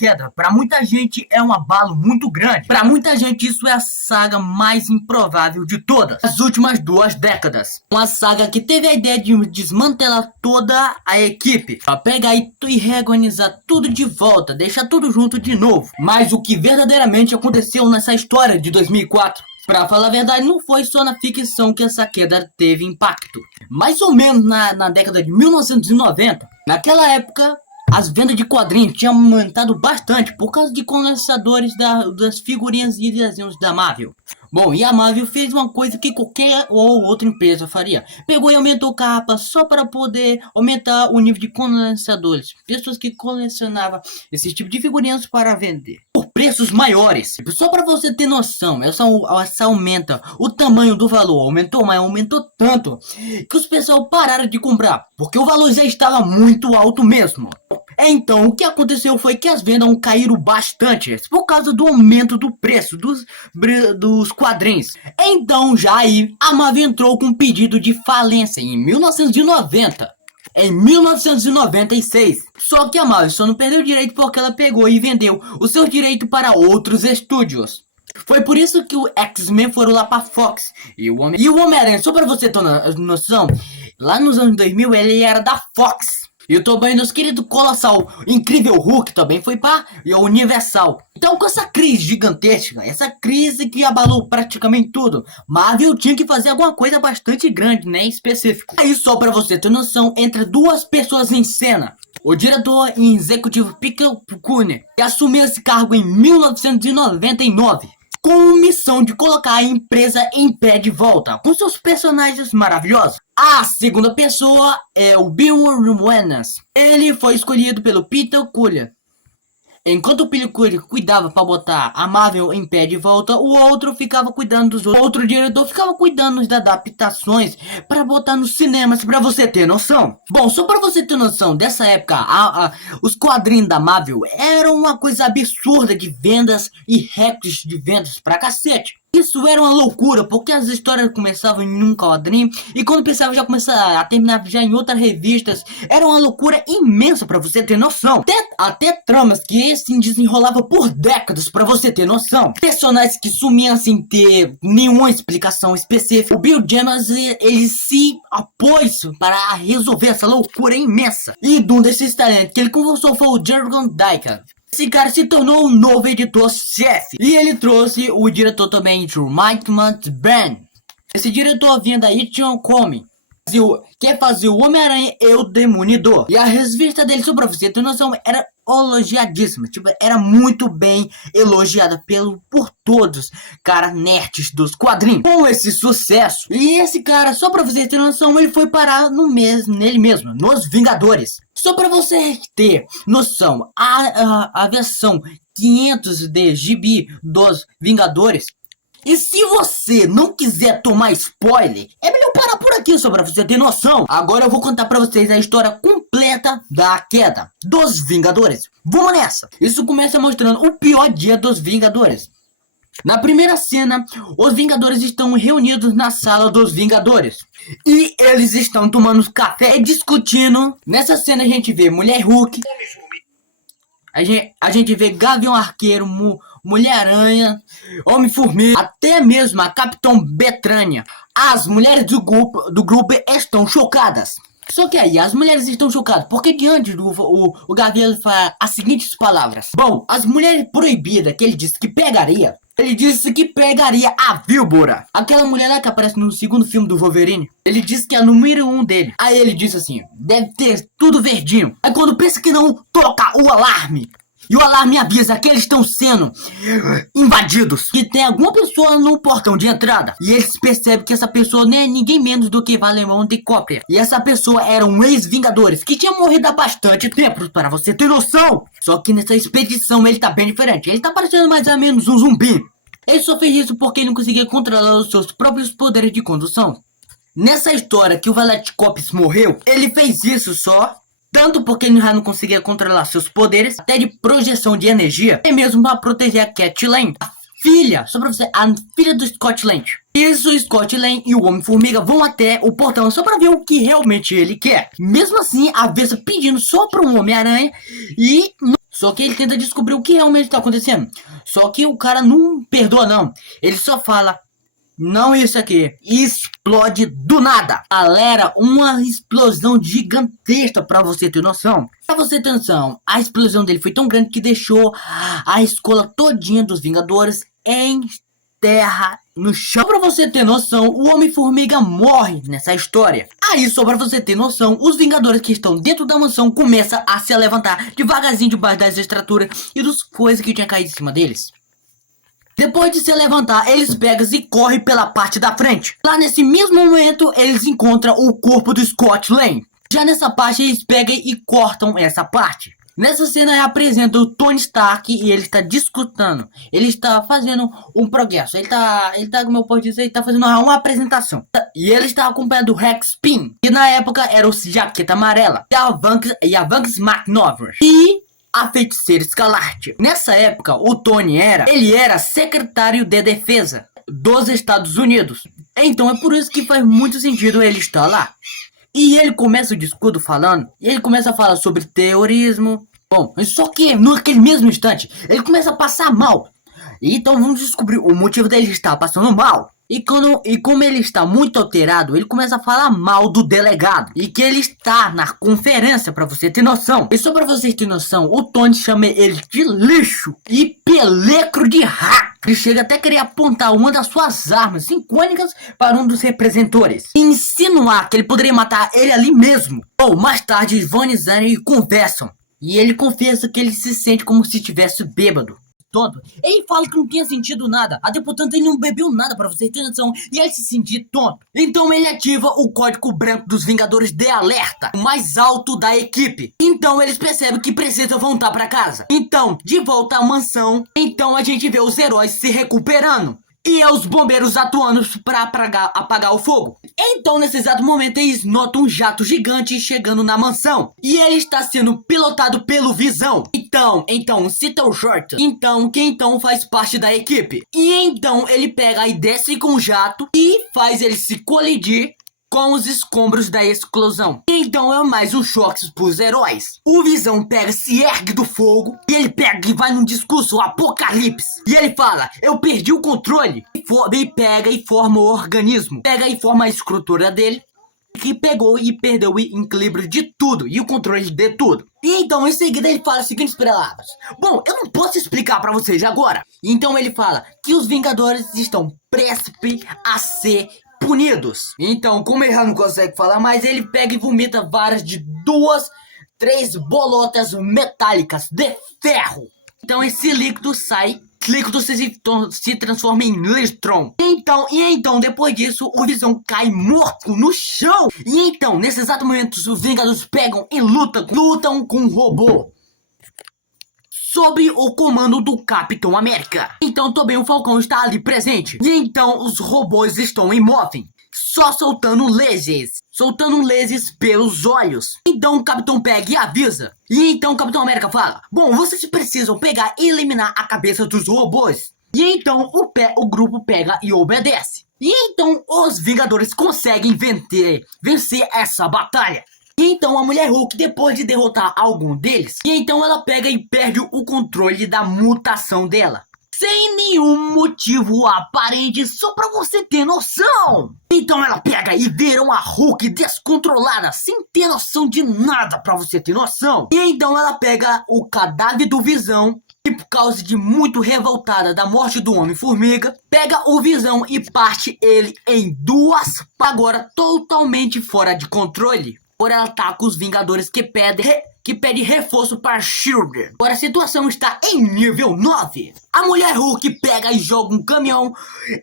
Queda, para muita gente é um abalo muito grande. Para muita gente isso é a saga mais improvável de todas as últimas 2 décadas. Uma saga que teve a ideia de desmantelar toda a equipe, pra pegar e reorganizar tudo de volta, deixar tudo junto de novo. Mas o que verdadeiramente aconteceu nessa história de 2004? Pra falar a verdade, não foi só na ficção que essa queda teve impacto. Mais ou menos na década de 1990, naquela época, as vendas de quadrinhos tinham aumentado bastante por causa de colecionadores das figurinhas e desenhos da Marvel. Bom, e a Marvel fez uma coisa que qualquer ou outra empresa faria. Pegou e aumentou capa só para poder aumentar o nível de colecionadores. Pessoas que colecionavam esse tipo de figurinhas para vender por preços maiores. Só para você ter noção, essa aumenta o tamanho do valor. Aumentou, mas aumentou tanto que os pessoal pararam de comprar, porque o valor já estava muito alto mesmo. Então, o que aconteceu foi que as vendas caíram bastante por causa do aumento do preço dos quadrinhos. Então, já aí, a Marvel entrou com um pedido de falência em 1990. Em 1996. Só que a Marvel só não perdeu direito porque ela pegou e vendeu o seu direito para outros estúdios. Foi por isso que o X-Men foram lá para Fox. E o Homem-Aranha, só para você ter noção, lá nos anos 2000 ele era da Fox. E o também nosso querido Colossal, Incrível Hulk também foi para Universal. Então com essa crise gigantesca, essa crise que abalou praticamente tudo, Marvel tinha que fazer alguma coisa bastante grande, né, específico. Aí só para você ter noção, entre duas pessoas em cena. O diretor e executivo Peter Quill, que assumiu esse cargo em 1999. Com missão de colocar a empresa em pé de volta, com seus personagens maravilhosos. A segunda pessoa é o Bill Wenas. Ele foi escolhido pelo Peter Quill. Enquanto o Peter Quill cuidava para botar a Marvel em pé de volta, o outro ficava cuidando dos outros. Outro diretor ficava cuidando das adaptações para botar nos cinemas, para você ter noção. Bom, só para você ter noção, dessa época, os quadrinhos da Marvel eram uma coisa absurda de vendas e recordes de vendas pra cacete. Isso era uma loucura, porque as histórias começavam em um quadrinho e quando pensava já começar a terminar já em outras revistas. Era uma loucura imensa pra você ter noção. Até tramas que se desenrolavam por décadas pra você ter noção. Personagens que sumiam sem ter nenhuma explicação específica. O Bill Jemas, ele se apôs para resolver essa loucura imensa. E um desses talentos que ele conversou foi o Jerry Dyker. Esse cara se tornou um novo editor-chefe. E ele trouxe o diretor também, Mike McBain. Esse diretor vinha da Action Comics, que fazia o Homem-Aranha e o Demolidor. E a revista dele, só pra você ter noção, era elogiadíssima. Tipo, era muito bem elogiada por todos, cara, nerds dos quadrinhos. Com esse sucesso. E esse cara, só pra você ter noção, ele foi parar nele mesmo, nos Vingadores. Só pra você ter noção, a versão 500 de GB dos Vingadores. E se você não quiser tomar spoiler, é melhor parar por aqui só pra você ter noção. Agora eu vou contar pra vocês a história completa da queda dos Vingadores. Vamos nessa! Isso começa mostrando o pior dia dos Vingadores. Na primeira cena, os Vingadores estão reunidos na sala dos Vingadores. E eles estão tomando café e discutindo. Nessa cena a gente vê Mulher Hulk. A gente vê Gavião Arqueiro, Mulher-Aranha, Homem-Formiga, até mesmo a Capitão Betânia. As mulheres do grupo estão chocadas. Só que aí, as mulheres estão chocadas, porque diante o Gavião fala as seguintes palavras. Bom, as mulheres proibidas que ele disse que pegaria. Ele disse que pegaria a Víbora. Aquela mulher lá que aparece no segundo filme do Wolverine. Ele disse que é a número 1 dele. Aí ele disse assim, deve ter tudo verdinho. Aí quando pensa que não, toca o alarme. E o alarme avisa que eles estão sendo invadidos. Que tem alguma pessoa no portão de entrada. E eles percebem que essa pessoa não é ninguém menos do que Valemão de Cópia. E essa pessoa era um ex-Vingadores que tinha morrido há bastante tempo, para você ter noção. Só que nessa expedição ele tá bem diferente. Ele tá parecendo mais ou menos um zumbi. Ele só fez isso porque ele não conseguia controlar os seus próprios poderes de condução. Nessa história que o Valete Cops morreu, ele fez isso só tanto porque ele já não conseguia controlar seus poderes, até de projeção de energia, e mesmo para proteger a Cat Lane, a filha, só pra você, a filha do Scott Lang. Isso, o Scott Lang e o Homem-Formiga vão até o portão só pra ver o que realmente ele quer. Mesmo assim, a Vespa pedindo só para um Homem-Aranha e Só que ele tenta descobrir o que realmente tá acontecendo. Só que o cara não perdoa não. Ele só fala, não isso aqui. E explode do nada. Galera, uma explosão gigantesca pra você ter noção. Pra você ter noção, a explosão dele foi tão grande que deixou a escola todinha dos Vingadores em terra no chão. Pra você ter noção, o Homem-Formiga morre nessa história. Aí, só pra você ter noção, os Vingadores que estão dentro da mansão começam a se levantar devagarzinho debaixo das estruturas e das coisas que tinha caído em cima deles. Depois de se levantar, eles pegam e correm pela parte da frente. Lá nesse mesmo momento, eles encontram o corpo do Scott Lang. Já nessa parte, eles pegam e cortam essa parte. Nessa cena apresenta o Tony Stark e ele está discutindo. Ele está fazendo um progresso. Ele tá, como eu posso dizer, ele tá fazendo uma apresentação. E ele está acompanhando o Rex Pym, que na época era o Jaqueta Amarela. E a Vanks McNovers. E a Feiticeira Escarlate. Nessa época, o Tony era secretário de defesa dos Estados Unidos. Então é por isso que faz muito sentido ele estar lá. E ele começa o discurso falando, e ele começa a falar sobre terrorismo. Bom, só que naquele mesmo instante, ele começa a passar mal. Então vamos descobrir o motivo dele estar passando mal. E como ele está muito alterado, ele começa a falar mal do delegado. E que ele está na conferência, pra você ter noção. E só pra vocês terem noção, o Tony chama ele de lixo e pelecro de rato. Ele chega até a querer apontar uma das suas armas icônicas para um dos representores. E insinuar que ele poderia matar ele ali mesmo. Ou mais tarde eles vão e conversam. E ele confessa que ele se sente como se estivesse bêbado. Tonto. Ele fala que não tinha sentido nada. Até portanto ele não bebeu nada pra você ter noção. E ele se sentir tonto. Então ele ativa o código branco dos Vingadores de alerta. O mais alto da equipe. Então eles percebem que precisam voltar pra casa. Então, de volta à mansão. Então a gente vê os heróis se recuperando. E é os bombeiros atuando pra apagar o fogo. Então, nesse exato momento, eles notam um jato gigante chegando na mansão. E ele está sendo pilotado pelo Visão. Então, cita o Short. Que faz parte da equipe. E então, ele pega e desce com o jato e faz ele se colidir com os escombros da explosão. Então é mais um choque pros heróis. O Visão se ergue do fogo e ele pega e vai num discurso apocalipse. E ele fala, eu perdi o controle. E pega e forma o organismo. Pega e forma a estrutura dele. Que pegou e perdeu o equilíbrio de tudo e o controle de tudo. E então em seguida ele fala as seguintes palavras. Bom, eu não posso explicar pra vocês agora. Então ele fala que os Vingadores estão prestes a ser punidos. Então, como ele já não consegue falar mais, ele pega e vomita várias de 3 bolotas metálicas de ferro. Então esse líquido se transforma em Lystron. Então, depois disso, o Visão cai morto no chão. E então, nesse exato momento, os Vingadores pegam e lutam com o robô. Sob o comando do Capitão América. Então também o Falcão está ali presente. E então os robôs estão imóveis, só soltando lasers pelos olhos. Então o Capitão pega e avisa. E então o Capitão América fala, bom, vocês precisam pegar e eliminar a cabeça dos robôs. E então o grupo pega e obedece. E então os Vingadores conseguem vencer essa batalha. E então a Mulher Hulk, depois de derrotar algum deles, e então ela pega e perde o controle da mutação dela. Sem nenhum motivo aparente, só pra você ter noção. Então ela pega e vira uma Hulk descontrolada, sem ter noção de nada pra você ter noção. E então ela pega o cadáver do Visão, e por causa de muito revoltada da morte do Homem-Formiga, pega o Visão e parte ele em 2, agora totalmente fora de controle. Por ela ataca os Vingadores que pede reforço para Shield. Agora a situação está em nível 9. A Mulher Hulk pega e joga um caminhão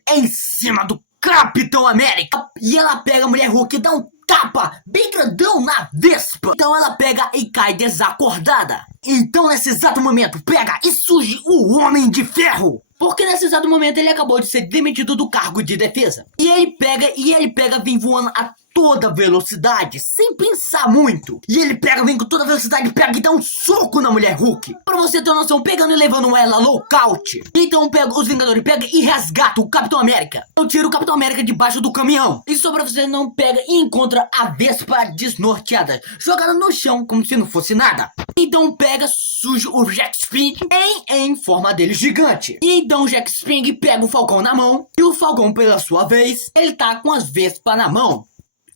em cima do Capitão América. E ela pega a Mulher Hulk e dá um tapa bem grandão na Vespa. Então ela pega e cai desacordada. Então nesse exato momento pega e surge o Homem de Ferro. Porque nesse exato momento ele acabou de ser demitido do cargo de defesa. E ele pega, vem voando a toda velocidade, sem pensar muito. E ele vem com toda velocidade, pega e dá um soco na mulher Hulk. Pra você ter noção, pegando e levando ela nocaute. Então os Vingadores pegam e resgatam o Capitão América. Eu tiro o Capitão América debaixo do caminhão. E só pra você não pega e encontra a Vespa desnorteada, jogada no chão como se não fosse nada. Então suja o Jack Spring em forma dele gigante. E então o Jack Spring pega o Falcão na mão. E o Falcão, pela sua vez, ele tá com as Vespas na mão.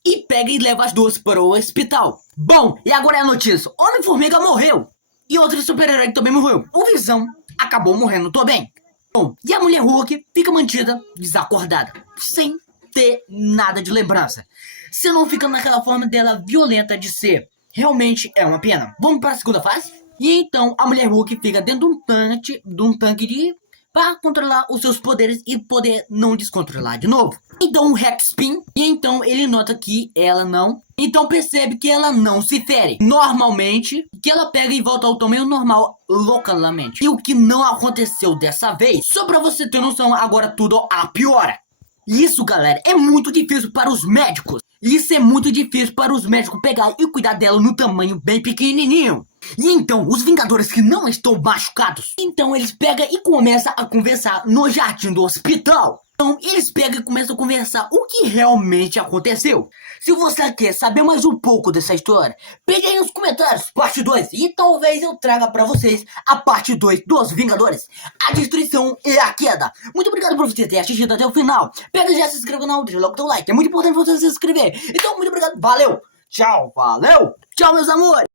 E pega e leva as duas para o hospital. Bom, e agora é a notícia. Homem-Formiga morreu. E outro super-herói também morreu. O Visão acabou morrendo também. Bom, e a mulher Hulk fica mantida desacordada. Sem ter nada de lembrança. Se não fica naquela forma dela violenta de ser. Realmente é uma pena. Vamos para a segunda fase? E então a mulher Hulk fica dentro de um tanque para controlar os seus poderes e poder não descontrolar de novo. Então o Rex Spin, e então ele nota que ela não, então percebe que ela não se fere normalmente, que ela pega e volta ao tamanho normal localmente. E o que não aconteceu dessa vez, só pra você ter noção, agora tudo piora. Isso, galera, é muito difícil para os médicos. Isso é muito difícil para os médicos pegar e cuidar dela no tamanho bem pequenininho. E então, os Vingadores que não estão machucados, então eles pegam e começam a conversar no jardim do hospital. Então, eles pegam e começam a conversar o que realmente aconteceu. Se você quer saber mais um pouco dessa história, pegue aí nos comentários, parte 2. E talvez eu traga pra vocês a parte 2 dos Vingadores, a destruição e a queda. Muito obrigado por você ter assistido até o final. Pega e já se inscreva no canal, deixa logo teu like. É muito importante você se inscrever. Então, muito obrigado. Valeu. Tchau. Valeu. Tchau, meus amores.